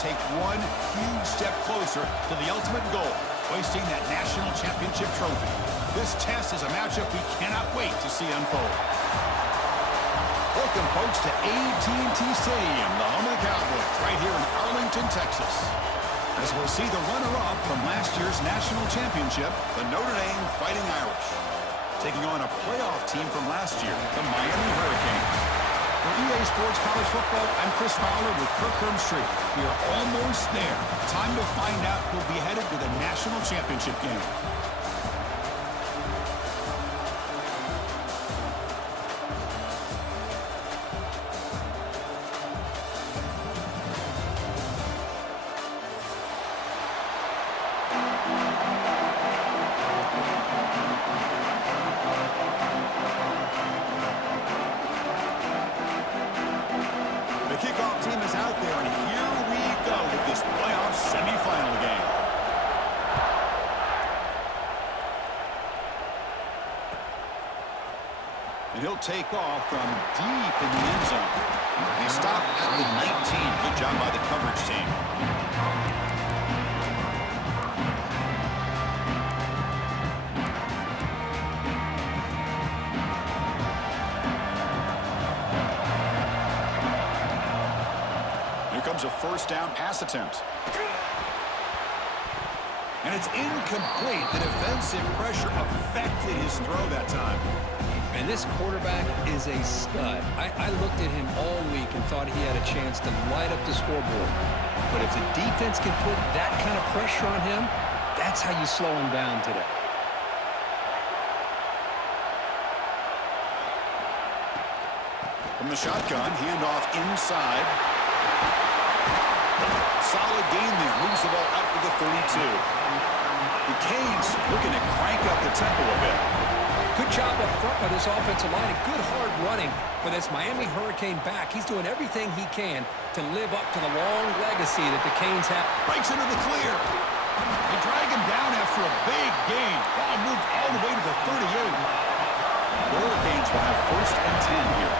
take one huge step closer to the ultimate goal, hoisting that national championship trophy. This test is a matchup we cannot wait to see unfold. Welcome, folks, to AT&T Stadium, the home of the Cowboys, right here in Arlington, Texas. As we'll see the runner-up from last year's national championship, the Notre Dame Fighting Irish, taking on a playoff team from last year, the Miami Hurricanes. For EA Sports College Football, I'm Chris Fowler with Kirk Herbstreit. We are almost there. Time to find out who'll be headed to the national championship game. Kickoff team is out there, and here we go with this playoff semifinal game. And he'll take off from deep in the end zone. They stop at the 19. Good job by the coverage team. Comes a first down pass attempt. And it's incomplete. The defensive pressure affected his throw that time. And this quarterback is a stud. I looked at him all week and thought he had a chance to light up the scoreboard. But if the defense can put that kind of pressure on him, that's how you slow him down today. From the shotgun, handoff inside. Solid gain there. Moves the ball out to the 32. The Canes looking to crank up the tempo a bit. Good job up front by this offensive line. Good hard running for this Miami Hurricane back. He's doing everything he can to live up to the long legacy that the Canes have. Breaks into the clear. They drag him down after a big gain. Ball moved all the way to the 38. The Hurricanes will have first and 10 here.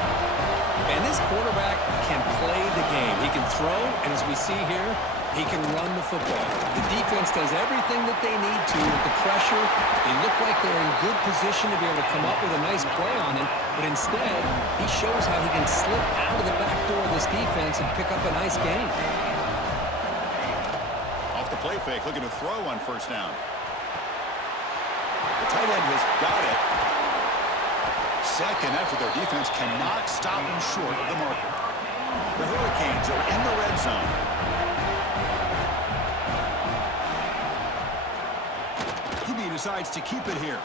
And this quarterback can play the game. He can throw, and as we see here, he can run the football. The defense does everything that they need to with the pressure. They look like they're in good position to be able to come up with a nice play on him, but instead, he shows how he can slip out of the back door of this defense and pick up a nice gain. Off the play fake, looking to throw on first down. The tight end has got it. Second effort, their defense cannot stop them short of the marker. The Hurricanes are in the red zone. He decides to keep it here.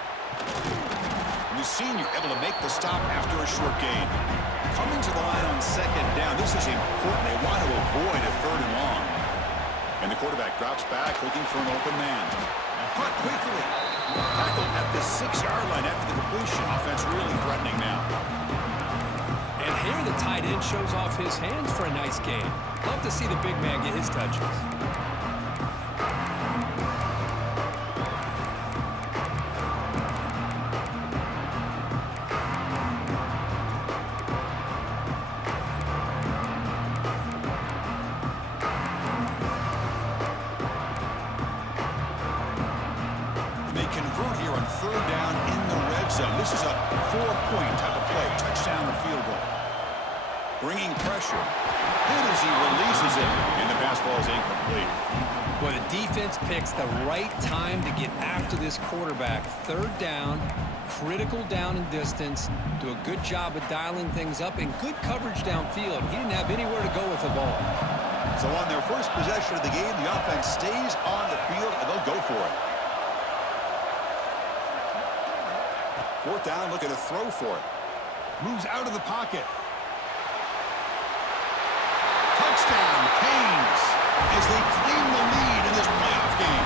And the senior able to make the stop after a short gain. Coming to the line on second down. This is important. They want to avoid a third and long. And the quarterback drops back looking for an open man. Cut quickly. Tackled at the 6-yard line after the completion. Offense really threatening now. And here the tight end shows off his hands for a nice gain. Love to see the big man get his touches. Convert here on third down in the red zone. This is a 4-point type of play. Touchdown or field goal. Bringing pressure. Hit as he releases it. And the pass ball is incomplete. Well, the defense picks the right time to get after this quarterback. Third down, critical down and distance. Do a good job of dialing things up and good coverage downfield. He didn't have anywhere to go with the ball. So on their first possession of the game, the offense stays on the field and they'll go for it. Fourth down, looking to throw for it. Moves out of the pocket. Touchdown, Canes, as they claim the lead in this playoff game.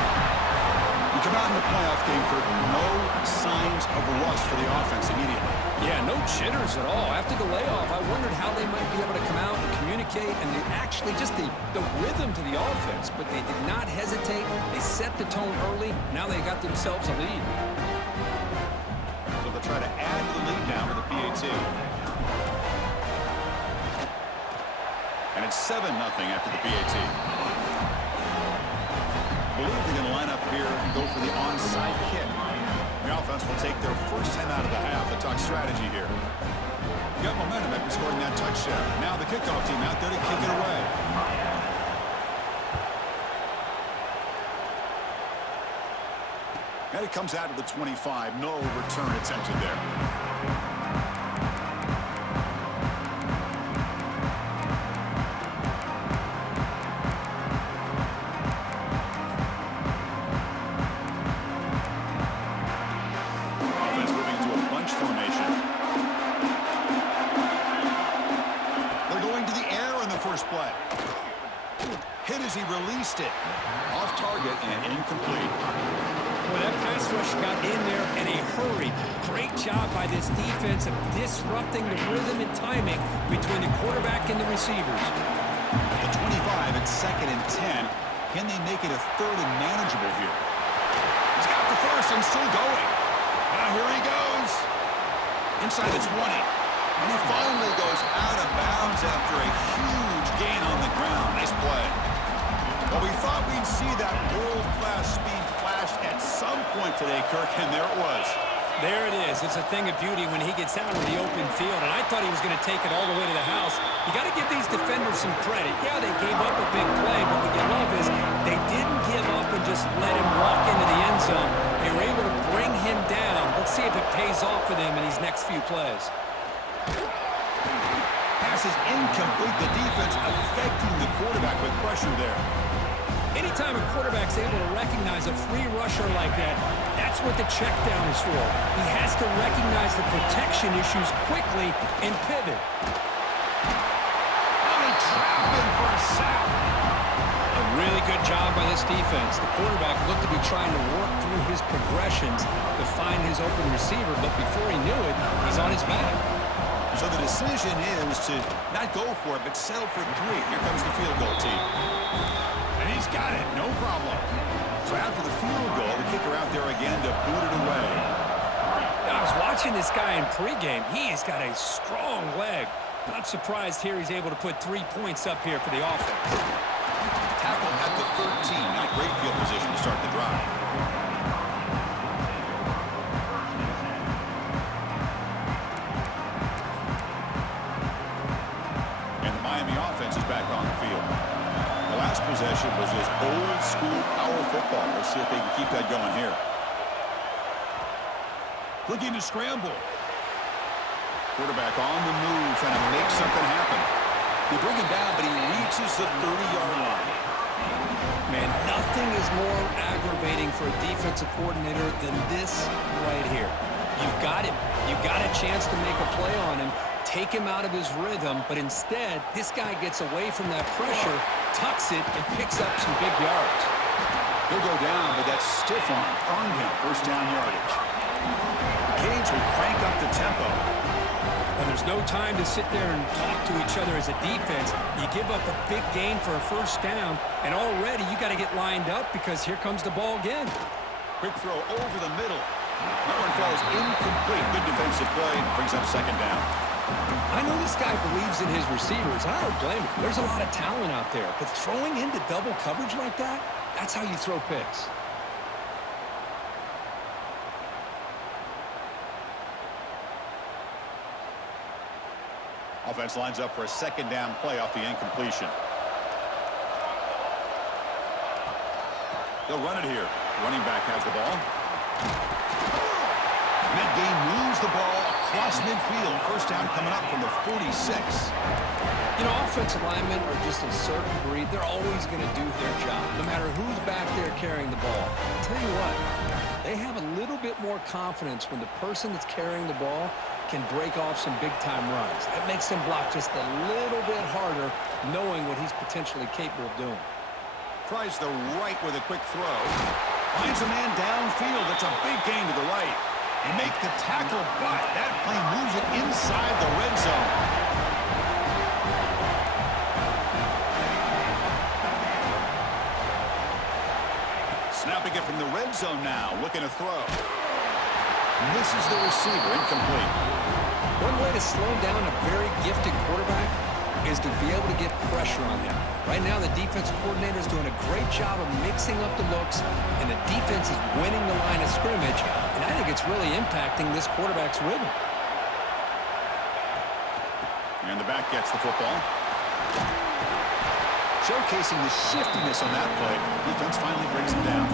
You come out in the playoff game for no signs of rust for the offense immediately. Yeah, no jitters at all. After the layoff, I wondered how they might be able to come out and communicate and actually just the rhythm to the offense, but they did not hesitate. They set the tone early. Now they got themselves a lead. Try to add to the lead now with the PAT. And it's 7-0 after the PAT. believe they're going to line up here and go for the onside kick. The offense will take their first time out of the half. The talk strategy here. Got momentum after scoring that touchdown. Now the kickoff team out there to kick it away. And it comes out to the 25. No return attempted there. Offense moving into a bunch formation. They're going to the air in the first play. Hit as he released it. Off target and incomplete. Well, that pass rush got in there in a hurry. Great job by this defense of disrupting the rhythm and timing between the quarterback and the receivers. The 25 at 2nd and 10. Can they make it a 3rd and manageable here? He's got the first and still going. Now here he goes. Inside the 20. And he finally goes out of bounds after a huge gain on the ground. Nice play. Well, we thought we'd see that world-class speed flash at some point today, Kirk, and there it was. There it is. It's a thing of beauty when he gets out in the open field, and I thought he was going to take it all the way to the house. You got to give these defenders some credit. Yeah, they gave up a big play, but what you love is they didn't give up and just let him walk into the end zone. They were able to bring him down. Let's see if it pays off for them in these next few plays. Pass is incomplete. The defense affecting the quarterback with pressure there. Anytime a quarterback's able to recognize a free rusher like that, that's what the check down is for. He has to recognize the protection issues quickly and pivot. And they trap him for a sack. A really good job by this defense. The quarterback looked to be trying to work through his progressions to find his open receiver, but before he knew it, he's on his back. So the decision is to not go for it, but settle for 3. Here comes the field goal team. And he's got it, no problem. So after the field goal, the kicker out there again to boot it away. I was watching this guy in pregame. He's got a strong leg. Not surprised here he's able to put 3 points up here for the offense. Tackle at the 13. Not great field position to start the drive. And the Miami offense is back on the field. The last possession was just old school power football. Let's see if they can keep that going here. Looking to scramble. Quarterback on the move, trying to make something happen. They bring him down, but he reaches the 30-yard line. Man, nothing is more aggravating for a defensive coordinator than this right here. You've got him. You've got a chance to make a play on him, take him out of his rhythm, but instead, this guy gets away from that pressure, tucks it, and picks up some big yards. He'll go down, but that stiff arm earned him first down yardage. Canes will crank up the tempo. And there's no time to sit there and talk to each other as a defense. You give up a big gain for a first down, and already you got to get lined up because here comes the ball again. Quick throw over the middle. That one falls incomplete. Good defensive play. Brings up second down. I know this guy believes in his receivers. I don't blame him. There's a lot of talent out there. But throwing into double coverage like that, that's how you throw picks. Offense lines up for a second down play off the incompletion. They'll run it here. Running back has the ball. And that game moves the ball across midfield. First down coming up from the 46. You know, offensive linemen are just a certain breed. They're always going to do their job, no matter who's back there carrying the ball. I'll tell you what, they have a little bit more confidence when the person that's carrying the ball can break off some big-time runs. That makes them block just a little bit harder, knowing what he's potentially capable of doing. Tries the right with a quick throw. Finds a man downfield. That's a big gain to the right. And make the tackle, but that play moves it inside the red zone. Snapping it from the red zone now. Looking to throw. Misses the receiver. Incomplete. One way to slow down a very gifted quarterback, is to be able to get pressure on him. Right now, the defense coordinator is doing a great job of mixing up the looks, and the defense is winning the line of scrimmage, and I think it's really impacting this quarterback's rhythm. And the back gets the football. Showcasing the shiftiness on that play. Defense finally brings him down.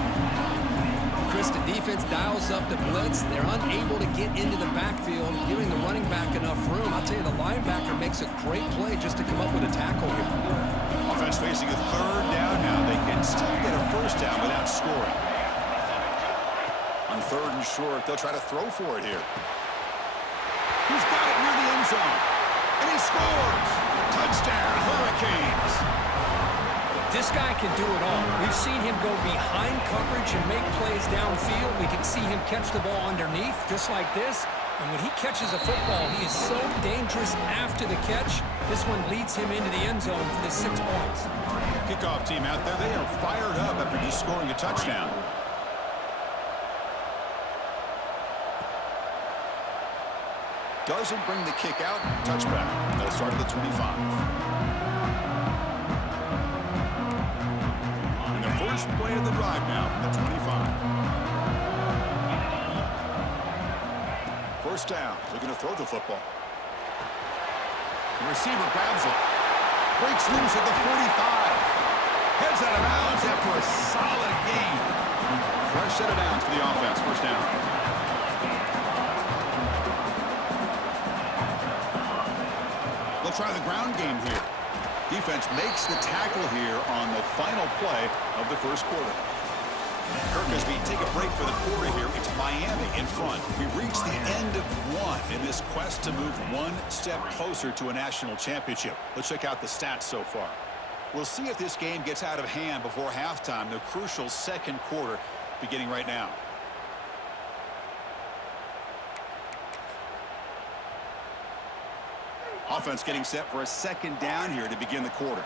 Chris, the defense dials up the blitz. They're unable to get into the backfield, giving the running back enough room. I'll tell you, the linebacker makes a great play just to come up with a tackle here. Offense facing a third down now. They can still get a first down without scoring. On third and short, they'll try to throw for it here. He's got it near the end zone. And he scores! Touchdown, Hurricanes! This guy can do it all. We've seen him go behind coverage and make plays downfield. We can see him catch the ball underneath, just like this. And when he catches a football, he is so dangerous after the catch. This one leads him into the end zone for the 6 points. Kickoff team out there, they are fired up after just scoring a touchdown. Doesn't bring the kick out. Touchback. They'll start at the 25. First play of the drive now from the 25. First down. Looking to throw the football. The receiver grabs it. Breaks loose at the 45. Heads out of bounds after a solid game. Fresh set of downs for the offense. First down. They'll try the ground game here. Defense makes the tackle here on the final play of the first quarter. Kirk, as we take a break for the quarter here, it's Miami in front. We've reached the end of one in this quest to move one step closer to a national championship. Let's check out the stats so far. We'll see if this game gets out of hand before halftime, the crucial second quarter beginning right now. Offense getting set for a second down here to begin the quarter.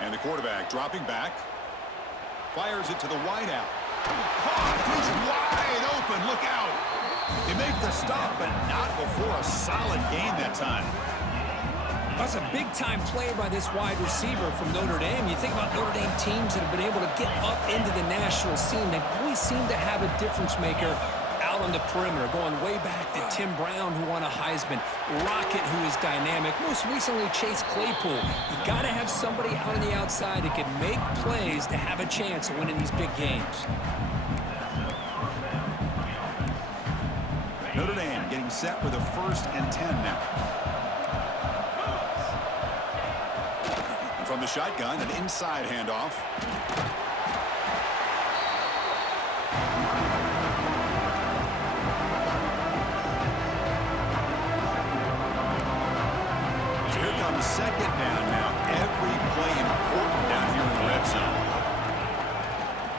And the quarterback dropping back. Fires it to the wideout. Caught! He's wide open. Look out! They make the stop, but not before a solid gain that time. That's a big-time play by this wide receiver from Notre Dame. You think about Notre Dame teams that have been able to get up into the national scene. They always seem to have a difference maker out on the perimeter, going way back to Tim Brown, who won a Heisman, Rocket, who is dynamic, most recently Chase Claypool. You got to have somebody out on the outside that can make plays to have a chance of winning these big games. Notre Dame getting set with a 1st and 10 now. And from the shotgun, an inside handoff. Second down now. Every play important down here in the red zone.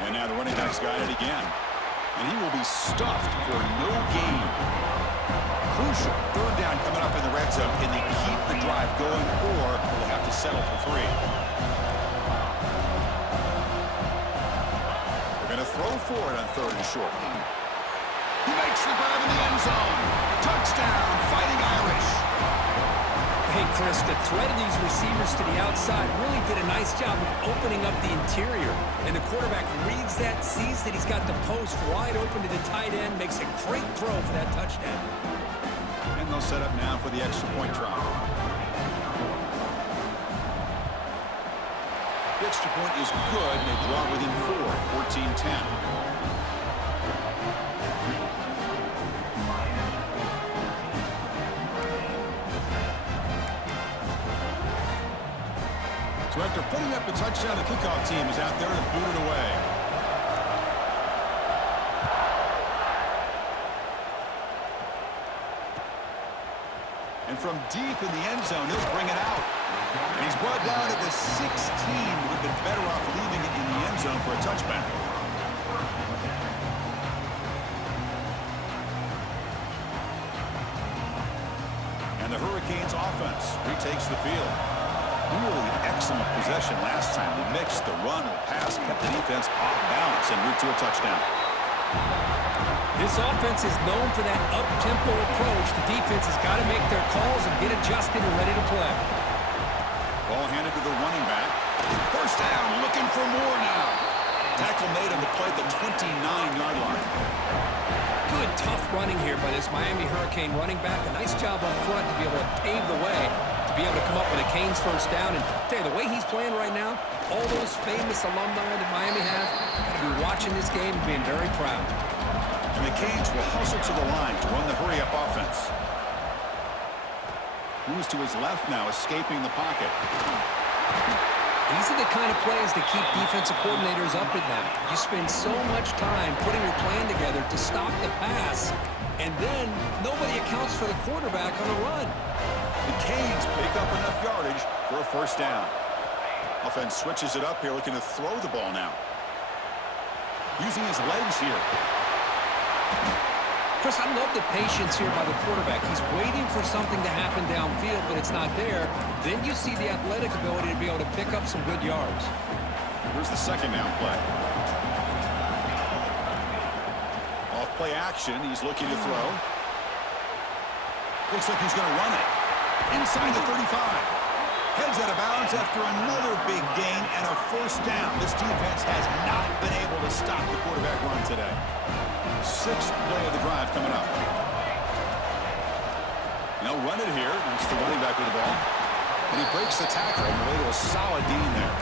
And now the running back's got it again. And he will be stuffed for no gain. Crucial. Third down coming up in the red zone. Can they keep the drive going, or will they have to settle for 3? They're going to throw for it on 3rd and short. He makes the grab in the end zone. Touchdown, Fighting Irish. Hey, Chris, the threat of these receivers to the outside really did a nice job of opening up the interior. And the quarterback reads that, sees that he's got the post wide open to the tight end, makes a great throw for that touchdown. And they'll set up now for the extra point try. The extra point is good, and they draw within 4, 14-10. So after putting up a touchdown, the kickoff team is out there to boot it away. And from deep in the end zone, he'll bring it out. And he's brought down at the 16. Would have been better off leaving it in the end zone for a touchback. And the Hurricanes offense retakes the field. Really excellent possession last time. They mixed the run and the pass, kept the defense off balance en route to a touchdown. This offense is known for that up-tempo approach. The defense has got to make their calls and get adjusted and ready to play. Ball handed to the running back. First down, looking for more now. Tackle made on the play at the 29-yard line. Good, tough running here by this Miami Hurricane running back. A nice job up front to be able to pave the way, to be able to come up with a Canes first down. And tell you, the way he's playing right now, all those famous alumni that Miami have, got to be watching this game and being very proud. And the Canes will hustle to the line to run the hurry-up offense. Moves to his left now, escaping the pocket. These are the kind of plays that keep defensive coordinators up at night. You spend so much time putting your plan together to stop the pass, and then nobody accounts for the quarterback on the run. The Canes pick up enough yardage for a first down. Offense switches it up here, looking to throw the ball now. Using his legs here. Chris, I love the patience here by the quarterback. He's waiting for something to happen downfield, but it's not there. Then you see the athletic ability to be able to pick up some good yards. Here's the second down play. Off play action, he's looking to throw. Looks like he's going to run it. Inside the 35. Heads out of bounds after another big gain and a first down. This defense has not been able to stop the quarterback run today. Sixth play of the drive coming up. They'll run it here. That's the running back with the ball. And he breaks the tackle on the way to a solid gain there.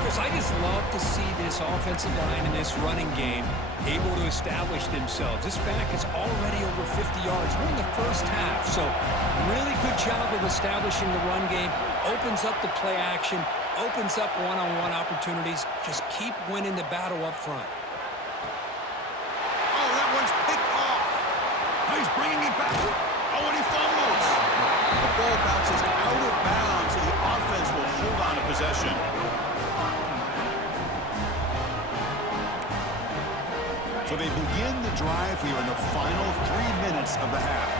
Chris, I just love to see this offensive line in this running game able to establish themselves. This back is already over 50 yards. We're in the first half, so really good job of establishing the run game. Opens up the play action, opens up one-on-one opportunities. Just keep winning the battle up front. Oh, that one's picked off. He's bringing it back. Oh, and he fumbles. The ball bounces out of bounds, so the offense will hold on to possession. So they begin the drive here in the final 3 minutes of the half.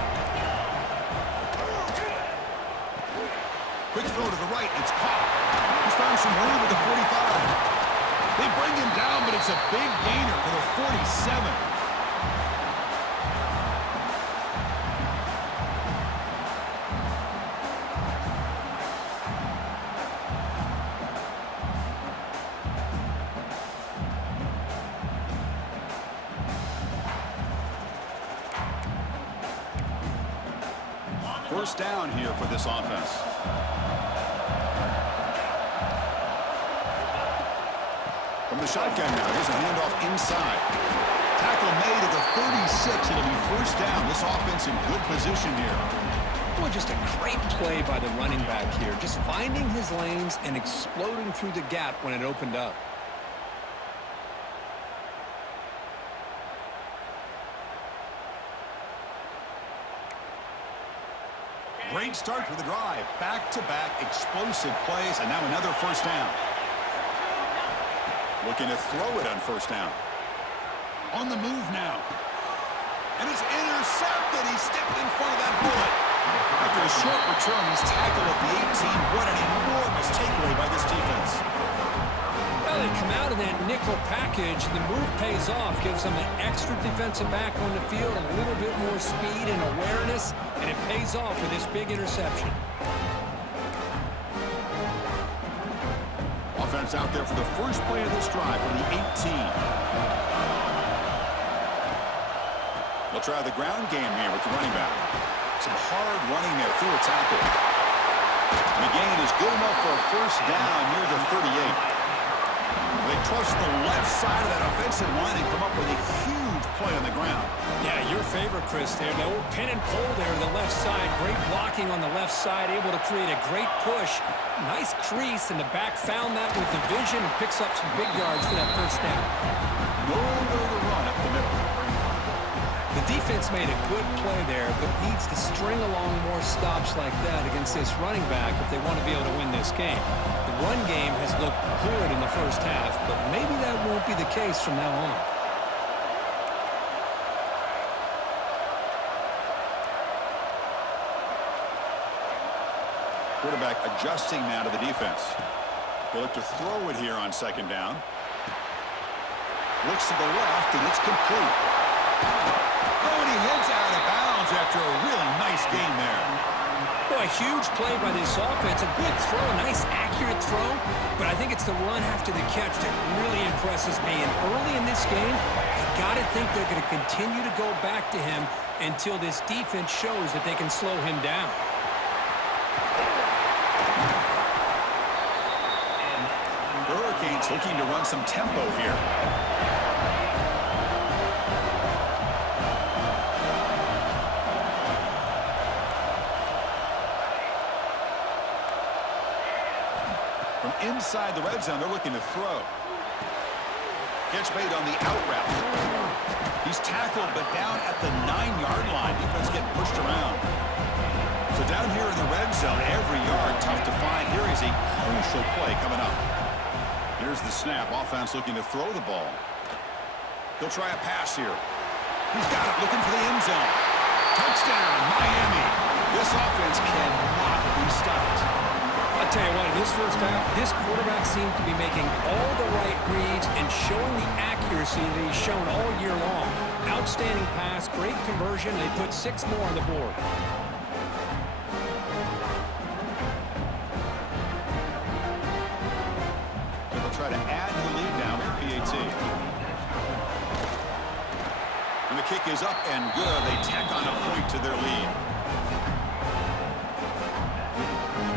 Quick throw to the right. It's caught. He's found some room at the 45. They bring him down, but it's a big gainer for the 47. First down here for this offense. From the shotgun now, here's a handoff inside. Tackle made at the 36. It'll be first down. This offense in good position here. Well, just a great play by the running back here. Just finding his lanes and exploding through the gap when it opened up. Great start for the drive. Back-to-back explosive plays, and now another first down. Looking to throw it on first down. On the move now. And it's intercepted. He stepped in front of that bullet. After a short return, he's tackled at the 18. What an enormous takeaway by this defense. Well, they come out of that nickel package. The move pays off, gives them an extra defensive back on the field, a little bit more speed and awareness, and it pays off with this big interception. Offense out there for the first play of this drive from the 18. They'll try the ground game here with the running back. Some hard running there through a tackle. And the gain is good enough for a first down near the 38. They trust the left side of that offensive line and come up with a huge play on the ground. Yeah, your favorite, Chris, there. The old pin and pull there to the left side. Great blocking on the left side, able to create a great push. Nice crease, and the back found that with the vision and picks up some big yards for that first down. Nowhere to run up the middle. The defense made a good play there, but needs to string along more stops like that against this running back if they want to be able to win this game. The run game has looked good in the first half, but maybe that won't be the case from now on. Quarterback adjusting now to the defense. They look to throw it here on second down. Looks to the left, and it's complete. Oh, and he heads out of bounds after a really nice gain there. Well, a huge play by this offense. A good throw, a nice, accurate throw. But I think it's the run after the catch that really impresses me. And early in this game, you got to think they're going to continue to go back to him until this defense shows that they can slow him down. The Hurricanes looking to run some tempo here. From inside the red zone, they're looking to throw. Catch made on the out route. He's tackled, but down at the 9-yard line. Defense getting pushed around. So down here in the red zone, every yard tough to find. Here is a crucial play coming up. Here's the snap. Offense looking to throw the ball. He'll try a pass here. He's got it, looking for the end zone. Touchdown, Miami. This offense cannot be stopped. I'll tell you what, in this first half, this quarterback seems to be making all the right reads and showing the accuracy that he's shown all year long. Outstanding pass, great conversion. They put 6 more on the board. They'll try to add to the lead now with PAT. And the kick is up and good. They tack on a point to their lead.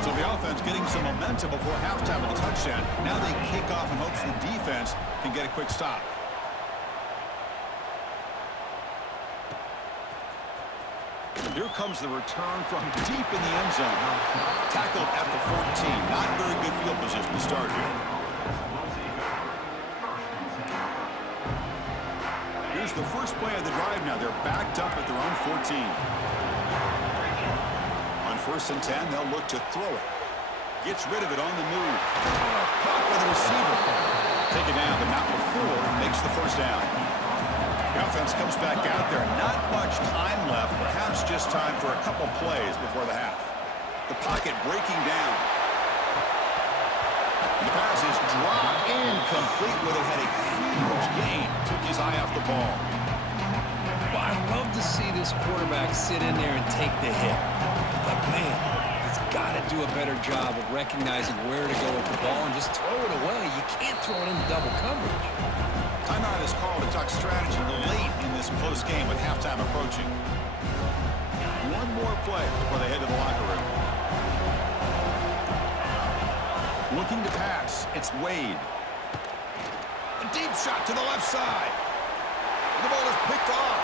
So the offense getting some momentum before halftime with a touchdown. Now they kick off in hopes the defense can get a quick stop. Here comes the return from deep in the end zone. Tackled at the 14. Not very good field position to start here. Here's the first play of the drive now. They're backed up at their own 14. On 1st and 10, they'll look to throw it. Gets rid of it on the move. Caught by the receiver. Take it down, but not before makes the first down. The offense comes back out there. Not much time left. Perhaps just time for a couple plays before the half. The pocket breaking down. The pass is dropped incomplete where they had a huge gain. Took his eye off the ball. Well, I love to see this quarterback sit in there and take the hit. But, man, he's got to do a better job of recognizing where to go with the ball and just throw it away. You can't throw it into double coverage. Timeout is called to talk strategy late in this close game with halftime approaching. One more play before they head to the locker room. Looking to pass. It's Wade. A deep shot to the left side. The ball is picked off.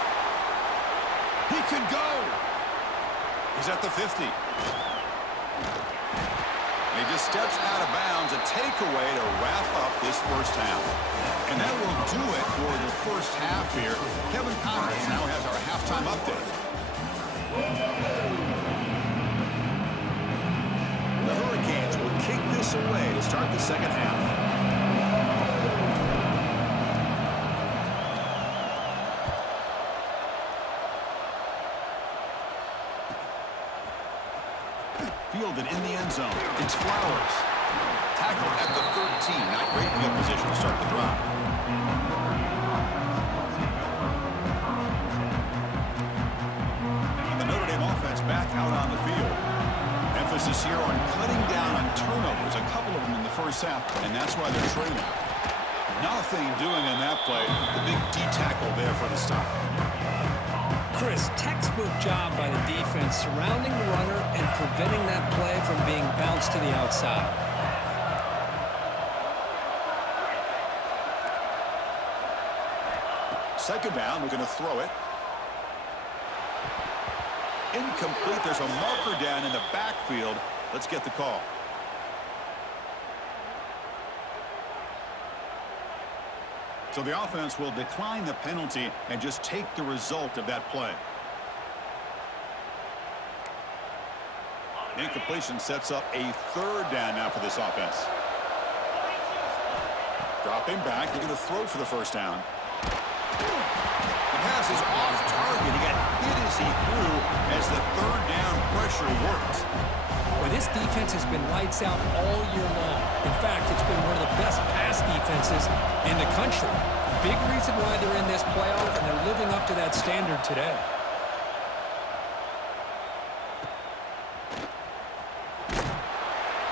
He could go. He's at the 50. He just steps out of bounds. A takeaway to wrap up this first half. And that will do it for the first half here. Kevin Connors now has our halftime update. The Hurricanes will kick this away to start the second half. Fielded in the end zone. It's Flowers. Tackled at the 13. Not great field position to start the drive. And the Notre Dame offense back out on the field. Emphasis here on cutting down on turnovers. A couple of them in the first half, and that's why they're trailing. Nothing doing on that play. The big D tackle there for the stop. Chris, textbook job by the defense surrounding the runner and preventing that play from being bounced to the outside. Second down, we're going to throw it. Incomplete. There's a marker down in the backfield. Let's get the call. So the offense will decline the penalty and just take the result of that play. Incompletion sets up a third down now for this offense. Dropping back, they're going to throw for the first down. The pass is off target. He got hit as he threw as the third down pressure worked. Well, this defense has been lights out all year long. In fact, it's been one of the best pass defenses in the country. big reason why they're in this playoff, and they're living up to that standard today.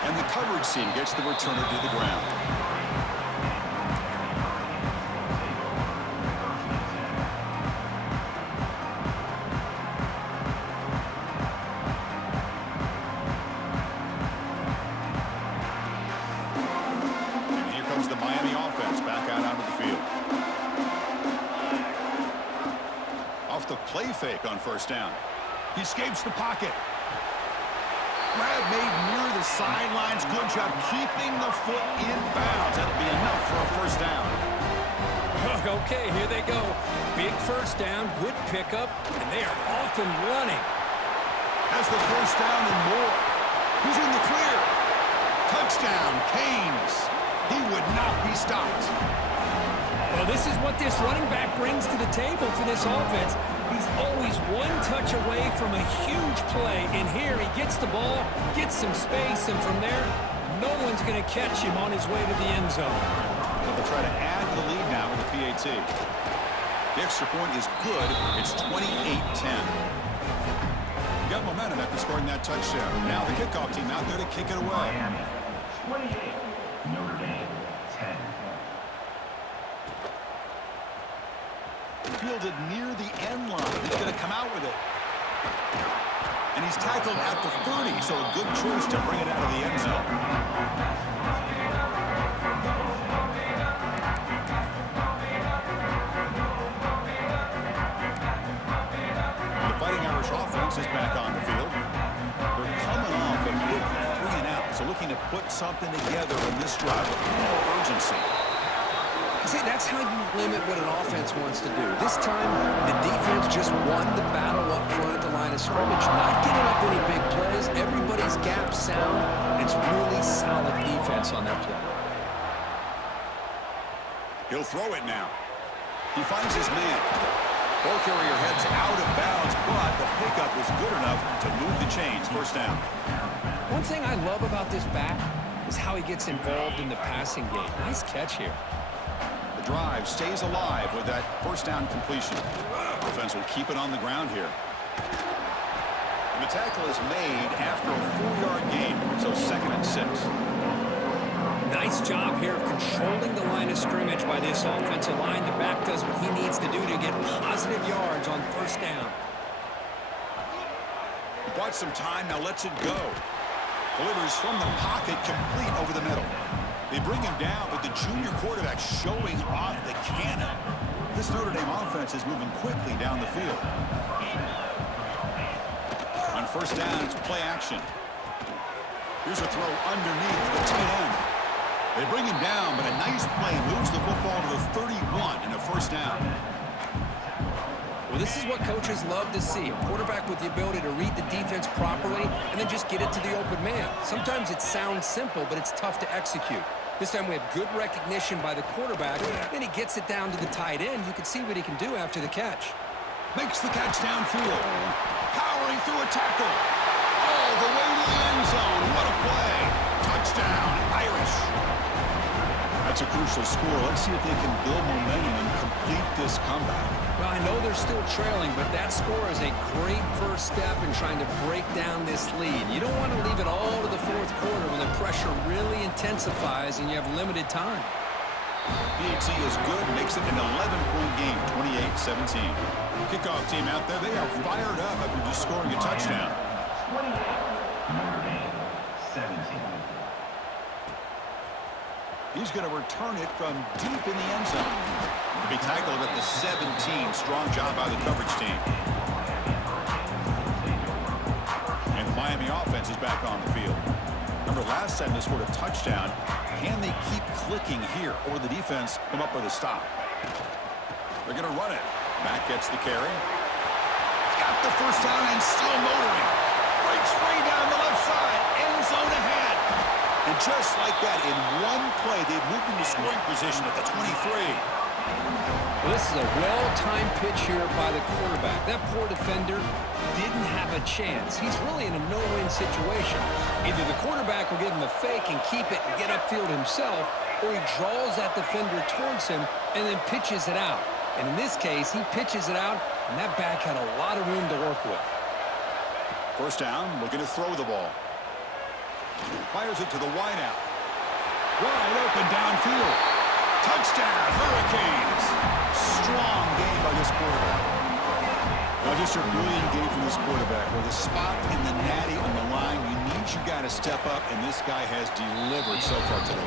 And the coverage team gets the returner to the ground. And here comes the Miami offense back out onto the field. Off the play fake on first down. He escapes the pocket. Grab made near the sidelines. Good job keeping the foot in bounds. That'll be enough for a first down. Okay, here they go. Big first down, good pickup, and they are off and running. Has the first down and more. Who's in the clear? Touchdown, Canes. He would not be stopped. Well, this is what this running back brings to the table for this offense. He's always one touch away from a huge play, and here he gets the ball, gets some space, and from there, no one's going to catch him on his way to the end zone. They'll try to add the lead now with the PAT. The extra point is good. It's 28-10. Got momentum after scoring that touchdown. Now the kickoff team out there to kick it away. Miami, 28, Notre Dame, 10. Fielded near the end line. He's going to come out with it. And he's tackled at the 30, so a good choice to bring it out of the end zone. The Fighting Irish offense is back on the field. They're coming off a quick 3-and-out, so looking to put something together in this drive with more urgency. See, that's how you limit what an offense wants to do. This time, the defense just won the battle up front at the line of scrimmage. Not giving up any big plays. Everybody's gap sound. It's really solid defense on that play. He'll throw it now. He finds his man. Ball carrier heads out of bounds, but the pickup was good enough to move the chains. First down. One thing I love about this back is how he gets involved in the passing game. Nice catch here. The drive stays alive with that first down completion. Defense will keep it on the ground here. And the tackle is made after a 4-yard gain, so 2nd and 6. Nice job here of controlling the line of scrimmage by this offensive line. The back does what he needs to do to get positive yards on first down. He bought some time, now lets it go. Delivers from the pocket, complete over the middle. They bring him down, but the junior quarterback showing off the cannon. This Notre Dame offense is moving quickly down the field. On first down, it's play action. Here's a throw underneath the tight end. They bring him down, but a nice play moves the football to the 31 and a first down. Well, this is what coaches love to see. A quarterback with the ability to read the defense properly and then just get it to the open man. Sometimes it sounds simple, but it's tough to execute. This time we have good recognition by the quarterback, and he gets it down to the tight end. You can see what he can do after the catch. Makes the catch downfield. Powering through a tackle. All the way to the end zone. What a play. Touchdown, Irish. That's a crucial score. Let's see if they can build momentum and complete this comeback. Well, I know they're still trailing, but that score is a great first step in trying to break down this lead. You don't want to leave it all to the fourth quarter when the pressure really intensifies and you have limited time. PAT is good, makes it an 11-point game, 28-17. Kickoff team out there, they are fired up after just scoring a touchdown. 28, Notre Dame, 17. He's going to return it from deep in the end zone. To be tackled at the 17. Strong job by the coverage team. And the Miami offense is back on the field. Remember, last time they scored a touchdown. Can they keep clicking here, or the defense come up with a stop? They're going to run it. Matt gets the carry. Got the first down and still motoring. Breaks free down the left side. End zone ahead. And just like that, in one play, they've moved into scoring position at the 23. Well, this is a well-timed pitch here by the quarterback. That poor defender didn't have a chance. He's really in a no-win situation. Either the quarterback will give him a fake and keep it and get upfield himself, or he draws that defender towards him and then pitches it out. And in this case, he pitches it out, and that back had a lot of room to work with. First down, looking to throw the ball. Fires it to the wideout. Wide open downfield. Touchdown, Hurricanes. Strong game by this quarterback. Now just a brilliant game from this quarterback. With a spot in the natty on the line, you need your guy to step up, and this guy has delivered so far today.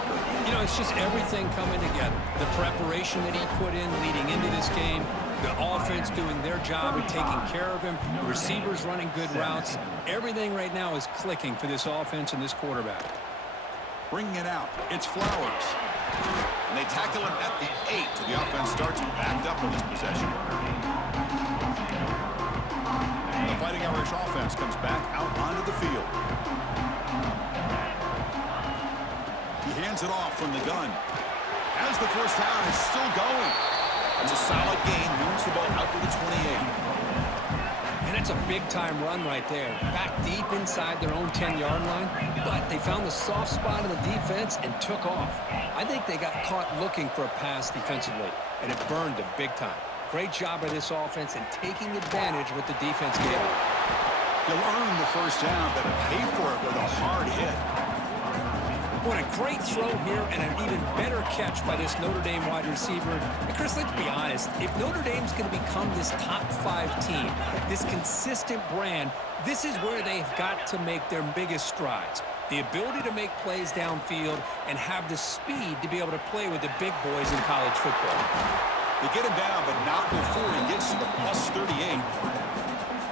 You know, it's just everything coming together. The preparation that he put in leading into this game, the offense doing their job of taking care of him, the receivers running good routes. Everything right now is clicking for this offense and this quarterback. Bringing it out, it's Flowers. And they tackle him at the 8, so the offense starts backed up on this possession. The Fighting Irish offense comes back out onto the field. He hands it off from the gun. As the first down is still going. It's a solid gain, moves the ball out to the 28. And it's a big-time run right there. Back deep inside their own 10-yard line, but they found the soft spot in the defense and took off. I think they got caught looking for a pass defensively, and it burned them big time. Great job by this offense and taking advantage of what the defense gave them. They'll earn the first down, but pay for it with a hard hit. What a great throw here and an even better catch by this Notre Dame wide receiver. And Chris, let's be honest. If Notre Dame's going to become this top 5 team, this consistent brand, this is where they've got to make their biggest strides. The ability to make plays downfield and have the speed to be able to play with the big boys in college football. They get him down, but not before he gets to the plus 38.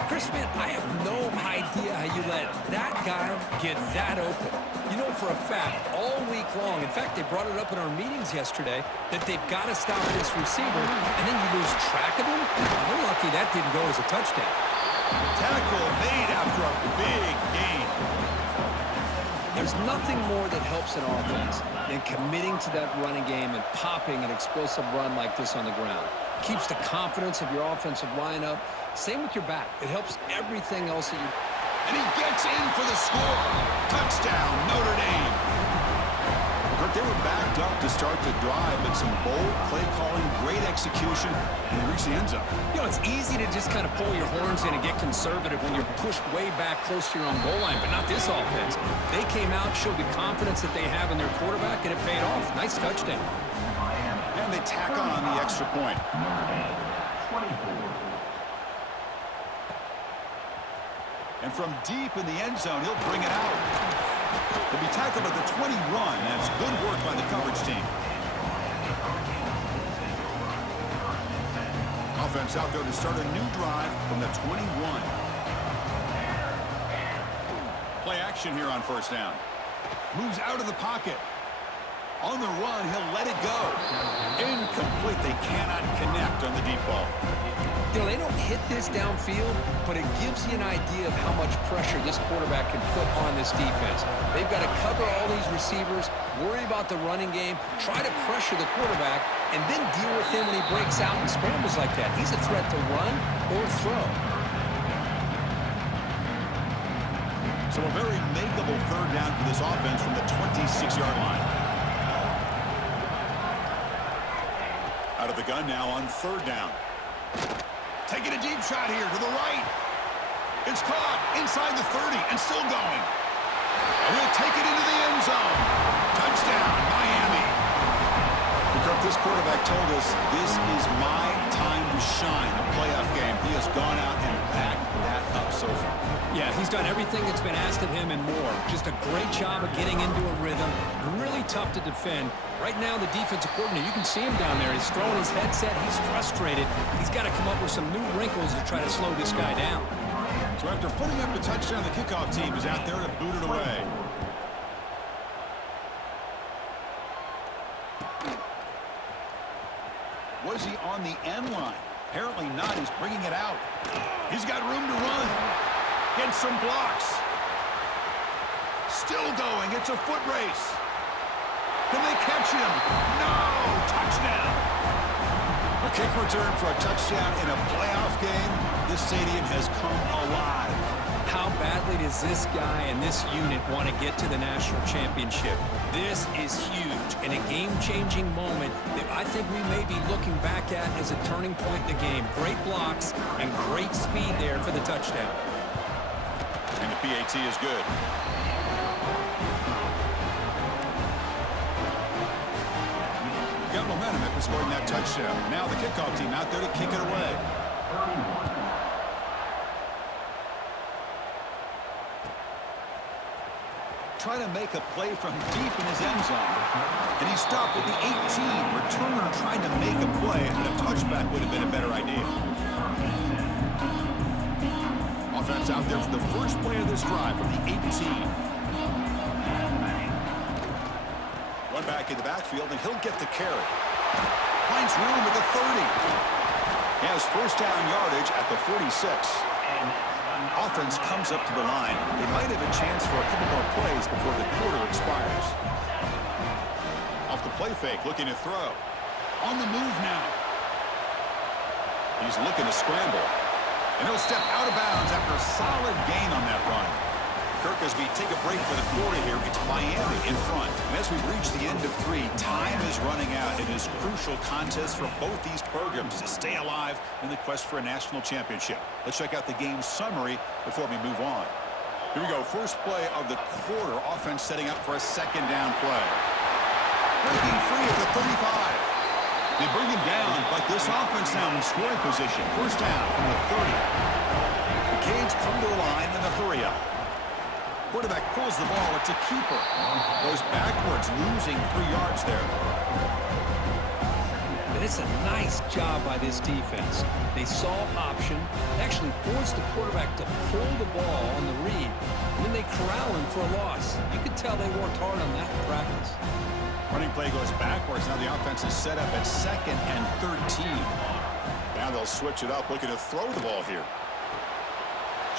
Chris, man, I have no idea how you let that guy get that open. You know for a fact, all week long, in fact, they brought it up in our meetings yesterday, that they've got to stop this receiver, and then you lose track of him? They're lucky that didn't go as a touchdown. Tackle made after a big gain. There's nothing more that helps an offense than committing to that running game and popping an explosive run like this on the ground. Keeps the confidence of your offensive lineup. Same with your back. It helps everything else that you... And he gets in for the score. Touchdown, Notre Dame. They were backed up to start the drive, but some bold play calling, great execution, and they reach the end zone. You know, it's easy to just kind of pull your horns in and get conservative when you're pushed way back close to your own goal line, but not this offense. They came out, showed the confidence that they have in their quarterback, and it paid off. Nice touchdown. And they tack on the extra point. And from deep in the end zone, he'll bring it out. He'll be tackled at the 21. That's good work by the coverage team. Offense out there to start a new drive from the 21. Play action here on first down. Moves out of the pocket. On the run, he'll let it go. Incomplete. They cannot connect on the deep ball. You know, they don't hit this downfield, but it gives you an idea of how much pressure this quarterback can put on this defense. They've got to cover all these receivers, worry about the running game, try to pressure the quarterback, and then deal with him when he breaks out and scrambles like that. He's a threat to run or throw. So a very makeable third down for this offense from the 26-yard line. Out of the gun now on third down. Taking a deep shot here to the right. It's caught inside the 30 and still going. And he'll take it into the end zone. Touchdown, Miami. Because this quarterback told us this is my time to shine, a playoff game. He has gone out and backed that up so far. Yeah, he's done everything that's been asked of him and more. Just a great job of getting into a rhythm. Really tough to defend. Right now, the defensive coordinator, you can see him down there. He's throwing his headset. He's frustrated. He's got to come up with some new wrinkles to try to slow this guy down. So after putting up the touchdown, the kickoff team is out there to boot it away. Was he on the end line? Apparently not. He's bringing it out. He's got room to run. Gets some blocks. Still going. It's a foot race. Can they catch him? No! Touchdown! A kick return for a touchdown in a playoff game. This stadium has come alive. How badly does this guy and this unit want to get to the national championship? This is huge and a game-changing moment that I think we may be looking back at as a turning point in the game. Great blocks and great speed there for the touchdown. And the PAT is good. Got momentum after scoring that touchdown. Now the kickoff team out there to kick it away. Trying to make a play from deep in his end zone. And he stopped at the 18. Returner trying to make a play, and a touchback would have been a better idea. Offense out there for the first play of this drive from the 18. One back in the backfield, and he'll get the carry. Finds room at the 30. He has first down yardage at the 46. Offense comes up to the line. They might have a chance for a couple more plays before the quarter expires. Off the play fake, looking to throw. On the move now. He's looking to scramble. And he'll step out of bounds after a solid gain on that run. Kirk, as we take a break for the quarter here, it's Miami in front. And as we reach the end of 3, time is running out. It is crucial contest for both these programs to stay alive in the quest for a national championship. Let's check out the game summary before we move on. Here we go. First play of the quarter. Offense setting up for a second down play. Breaking free at the 35. They bring him down, but this offense now in scoring position. First down from the 30. The Canes come to the line in the hurry up. Quarterback pulls the ball. It's a keeper. Goes backwards, losing 3 yards there. And it's a nice job by this defense. They saw option, actually forced the quarterback to pull the ball on the read, and then they corral him for a loss. You could tell they worked hard on that in practice. Running play goes backwards. Now the offense is set up at 2nd and 13. Now they'll switch it up, looking to throw the ball here.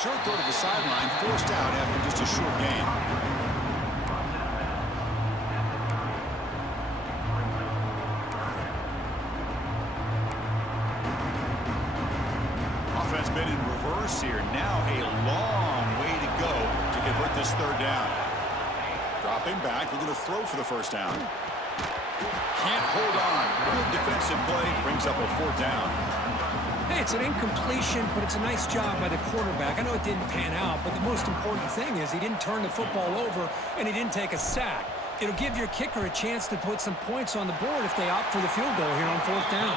Short throw to the sideline, forced out after just a short gain. Offense been in reverse here. Now a long way to go to convert this 3rd down. Dropping back, looking to throw for the first down. Can't hold on. Good defensive play, brings up a 4th down. Hey, it's an incompletion, but it's a nice job by the quarterback. I know it didn't pan out, but the most important thing is he didn't turn the football over and he didn't take a sack. It'll give your kicker a chance to put some points on the board if they opt for the field goal here on 4th down.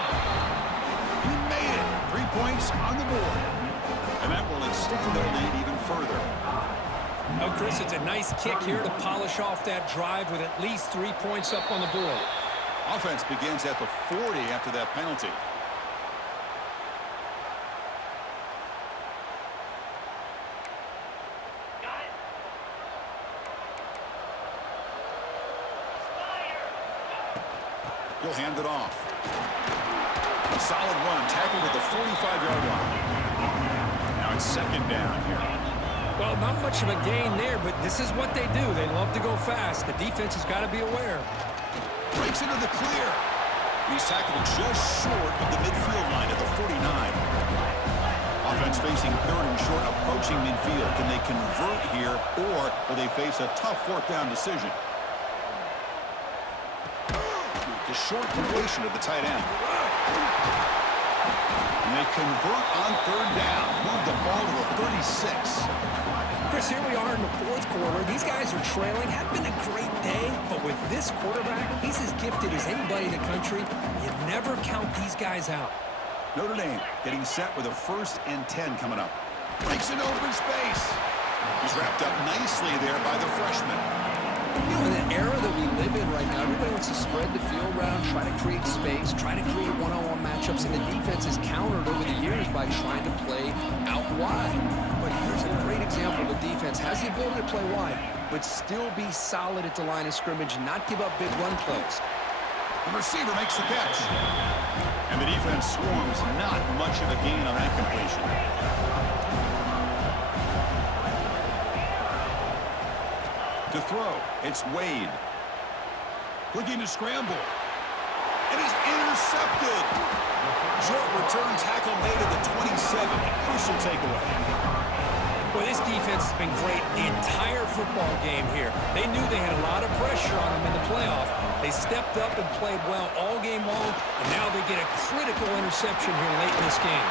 He made it. 3 points on the board. And that will extend their lead even further. Oh, Chris, it's a nice kick here to polish off that drive with at least 3 points up on the board. Offense begins at the 40 after that penalty. He'll hand it off. A solid run, tackled at the 45-yard line. Now it's 2nd down here. Well, not much of a gain there, but this is what they do. They love to go fast. The defense has got to be aware. Breaks into the clear. He's tackled just short of the midfield line at the 49. Offense facing 3rd and short, approaching midfield. Can they convert here, or will they face a tough 4th down decision? The short completion of the tight end. And they convert on 3rd down. Move the ball to the 36. Chris, here we are in the 4th quarter. These guys are trailing. Had been a great day, but with this quarterback, he's as gifted as anybody in the country. You never count these guys out. Notre Dame getting set with a 1st and 10 coming up. Breaks into open space. He's wrapped up nicely there by the freshman. You know, in the era that we live in right now, everybody wants to spread the field around, try to create space, try to create one-on-one matchups, and the defense is countered over the years by trying to play out wide. But here's a great example of a defense has the ability to play wide, but still be solid at the line of scrimmage and not give up big run plays. The receiver makes the catch. And the defense swarms, not much of a gain on that completion. To throw, it's Wade. Looking to scramble. and he's intercepted. Short return tackle made at the 27. Crucial takeaway. Well, this defense has been great the entire football game here. They knew they had a lot of pressure on them in the playoff. They stepped up and played well all game long, and now they get a critical interception here late in this game.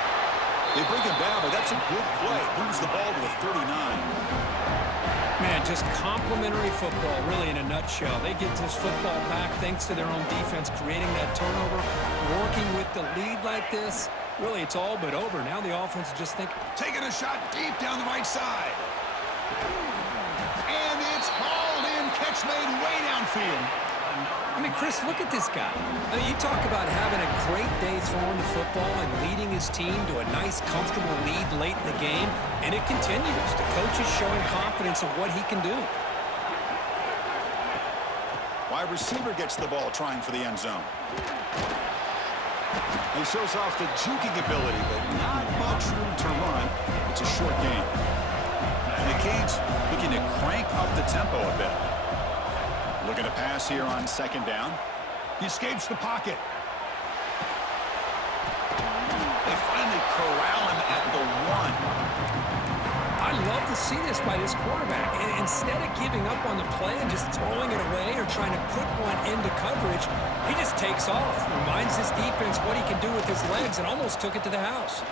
They bring him down, but that's a good play. Moves the ball to the 39. Man, just complimentary football, really, in a nutshell. They get this football back thanks to their own defense, creating that turnover, working with the lead like this. Really, it's all but over. Now the offense just taking a shot deep down the right side. And it's hauled in. Catch made way downfield. I mean, Chris, look at this guy. I mean, you talk about having a great day throwing the football and leading his team to a nice, comfortable lead late in the game, and it continues. The coach is showing confidence of what he can do. Wide receiver gets the ball trying for the end zone. He shows off the juking ability, but not much room to run. It's a short game. And the Canes looking to crank up the tempo a bit. Looking to pass here on second down. He escapes the pocket. They finally corral him at the 1. I love to see this by this quarterback. And instead of giving up on the play and just throwing it away or trying to put one into coverage, he just takes off. Reminds his defense what he can do with his legs and almost took it to the house.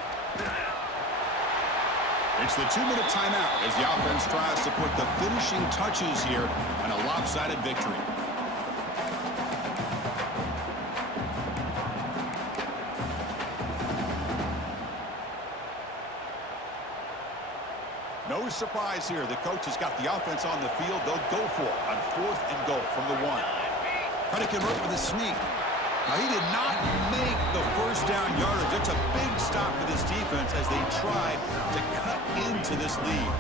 It's the 2-minute timeout as the offense tries to put the finishing touches here on a lopsided victory. No surprise here. The coach has got the offense on the field. They'll go for it on 4th and goal from the 1. Trying to convert with a sneak. Now, he did not make the first down yardage. It's a big stop for this defense as they try to cut into this lead.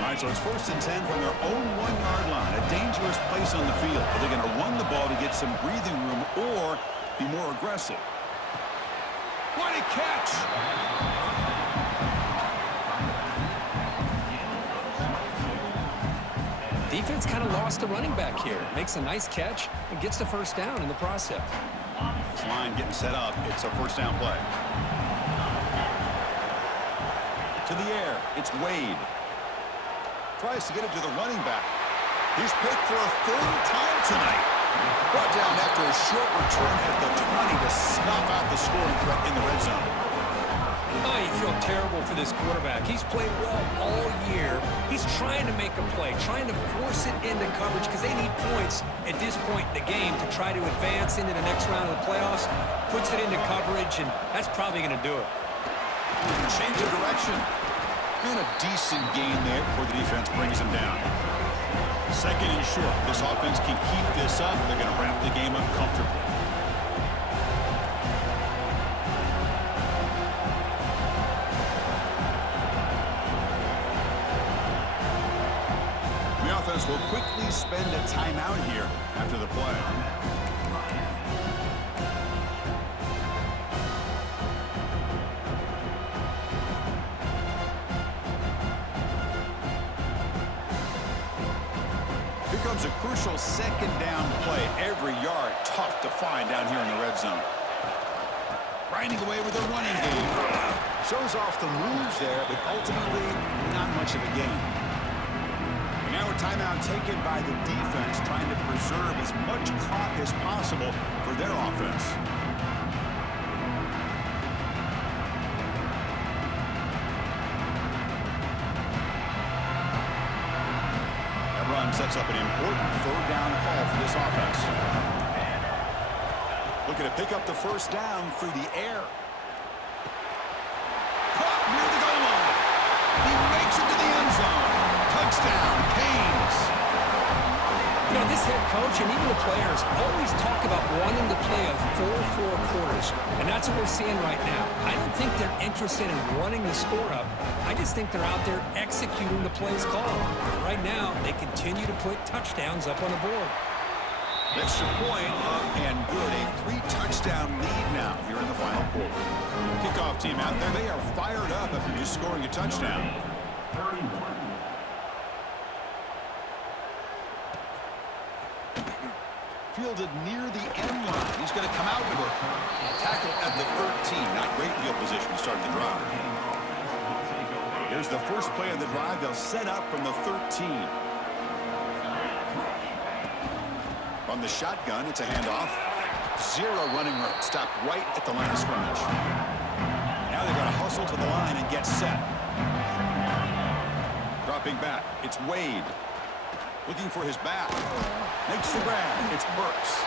All right, so it's 1st and 10 from their own 1-yard line. A dangerous place on the field. Are they going to run the ball to get some breathing room or be more aggressive? What a catch! Defense kind of lost the running back here. Makes a nice catch and gets the first down in the process. This line getting set up. It's a first down play. To the air. It's Wade. Tries to get it to the running back. He's picked for a 3rd time tonight. Brought down after a short return at the 20 to snuff out the scoring threat in the red zone. Oh, you feel terrible for this quarterback. He's played well all year. He's trying to make a play, trying to force it into coverage because they need points at this point in the game to try to advance into the next round of the playoffs. Puts it into coverage, and that's probably going to do it. Change of direction. And a decent gain there before the defense brings him down. 2nd and short. This offense can keep this up. They're going to wrap the game up comfortably. The offense will quickly spend a timeout here after the play. Here comes a crucial 2nd down play. Every yard tough to find down here in the red zone. Grinding away with a running game. Shows off the moves there, but ultimately not much of a gain. And now a timeout taken by the defense, trying to preserve as much clock as possible for their offense. Run sets up an important 3rd down call for this offense. Looking to pick up the first down through the air. Caught near the goal line. He makes it to the end zone. Touchdown, Canes. You know, this head coach and even the players always talk about wanting to play a 4-4 quarters, and that's what we're seeing right now. I don't think they're interested in running the score up. I just think they're out there executing the plays called. Right now, they continue to put touchdowns up on the board. Extra point up and good. A 3-touchdown lead now here in the final quarter. Kickoff team out there. They are fired up after just scoring a touchdown. 31. fielded near the end line. He's going to come out with a tackle at the 13. Not great field position to start the drive. Here's the first play of the drive. They'll set up from the 13. From the shotgun, it's a handoff. Zero running room. Stopped right at the line of scrimmage. Now they've got to hustle to the line and get set. Dropping back. It's Wade. Looking for his back. Makes the grab. It's Burks.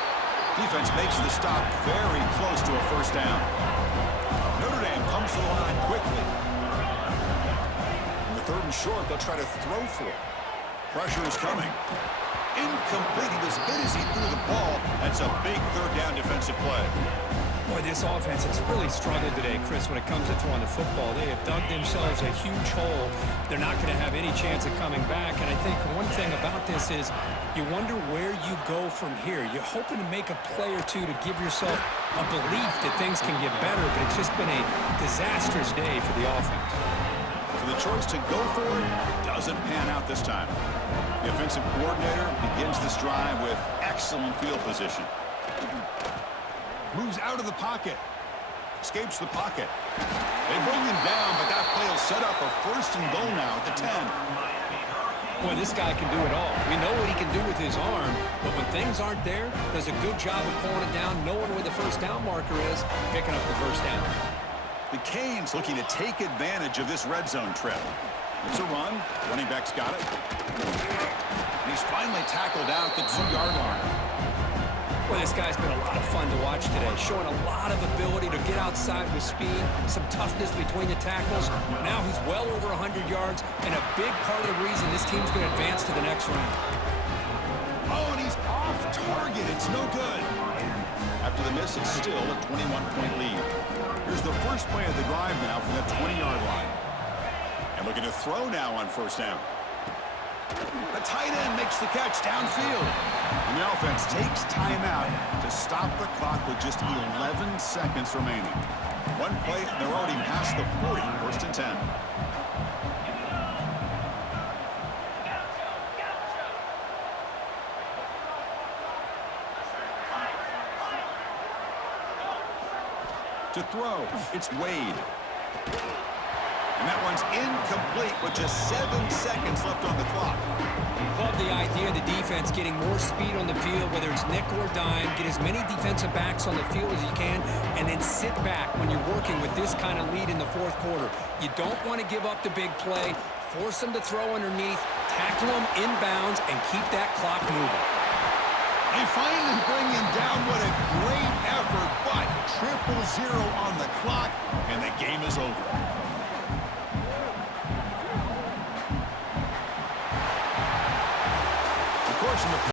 Defense makes the stop very close to a first down. Notre Dame comes to the line quickly. In the 3rd and short, they'll try to throw for it. Pressure is coming. Incomplete. He was hit as he threw the ball. That's a big 3rd down defensive play. Boy, this offense has really struggled today, Chris, when it comes to throwing the football. They have dug themselves a huge hole. They're not going to have any chance of coming back. And I think one thing about this is you wonder where you go from here. You're hoping to make a play or two to give yourself a belief that things can get better, but it's just been a disastrous day for the offense. So the choice to go for it doesn't pan out this time. The offensive coordinator begins this drive with excellent field position. Moves out of the pocket. Escapes the pocket. They bring him down, but that play will set up a 1st and goal now at the 10. Boy, this guy can do it all. We know what he can do with his arm, but when things aren't there, does a good job of pulling it down, knowing where the first down marker is, picking up the first down. The Canes looking to take advantage of this red zone trip. It's a run. Running back's got it. And he's finally tackled out at the 2-yard line. Boy, this guy's been a lot of fun to watch today, showing a lot of ability to get outside with speed, some toughness between the tackles. Now he's well over 100 yards, and a big part of the reason this team's going to advance to the next round. Oh, and he's off target. It's no good. After the miss, it's still a 21-point lead. Here's the first play of the drive now from the 20-yard line. And looking to throw now on first down. The tight end makes the catch downfield. And the offense takes timeout to stop the clock with just 11 seconds remaining. One play, and they're already past the 40, 1st and 10. To throw, it's Wade. And that one's incomplete with just 7 seconds left on the clock. Love the idea of the defense getting more speed on the field, whether it's nickel or dime, get as many defensive backs on the field as you can, and then sit back when you're working with this kind of lead in the 4th quarter. You don't want to give up the big play, force them to throw underneath, tackle them inbounds, and keep that clock moving. They finally bring him down. What a great effort, but 0-0 on the clock, and the game is over. Of course, in the